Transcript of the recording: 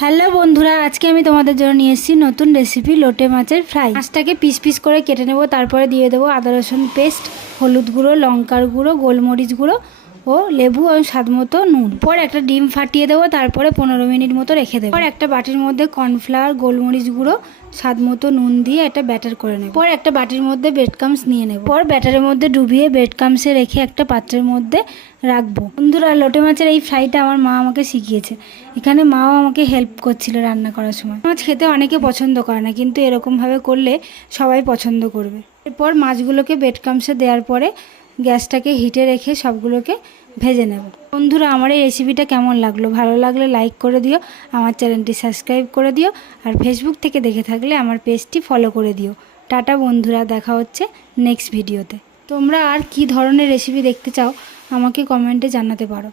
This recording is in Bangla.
হ্যালো বন্ধুরা, আজকে আমি তোমাদের জন্য নিয়ে এসেছি নতুন রেসিপি লোটে মাছের ফ্রাই। মাছটাকে পিস পিস করে কেটে নেব, তারপরে দিয়ে দেবো আদা রসুন পেস্ট, হলুদ গুঁড়ো, লঙ্কার গুঁড়ো, গোলমরিচ গুঁড়ো ও লেবু ও স্বাদ মতো নুন। পর একটা ডিম ফাটিয়ে দেবো, তারপরে 15 মিনিট মতো রেখে দেবো। পর একটা বাটির মধ্যে কর্নফ্লাওয়ার, গোলমরিচ গুঁড়ো, স্বাদ মতো নুন দিয়ে একটা ব্যাটার করে নেব। পর একটা বাটির মধ্যে ব্রেড ক্রাম্বস নিয়ে নেব। পর ব্যাটারের মধ্যে ডুবিয়ে ব্রেড ক্রাম্বসে রেখে একটা পাত্রের মধ্যে রাখবো। বন্ধুরা, লোটে মাছের এই ফ্রাইটা আমার মা আমাকে শিখিয়েছে। এখানে মাও আমাকে হেল্প করছিল রান্না করার সময়। মাছ খেতে অনেকে পছন্দ করে না, কিন্তু এরকমভাবে করলে সবাই পছন্দ করবে। এরপর মাছগুলোকে ব্রেড ক্রাম্বসে দেওয়ার পরে গ্যাসটাকে হিটে রেখে সবগুলোকে ভেজে নেব। বন্ধুরা, আমার এই রেসিপিটা কেমন লাগলো? ভালো লাগলে লাইক করে দিও, আমার চ্যানেলটি সাবস্ক্রাইব করে দিও, আর ফেসবুক থেকে দেখে থাকলে আমার পেজটি ফলো করে দিও। টাটা বন্ধুরা, দেখা হচ্ছে নেক্সট ভিডিওতে। তোমরা আর কি ধরনের রেসিপি দেখতে চাও আমাকে কমেন্টে জানাতে পারো।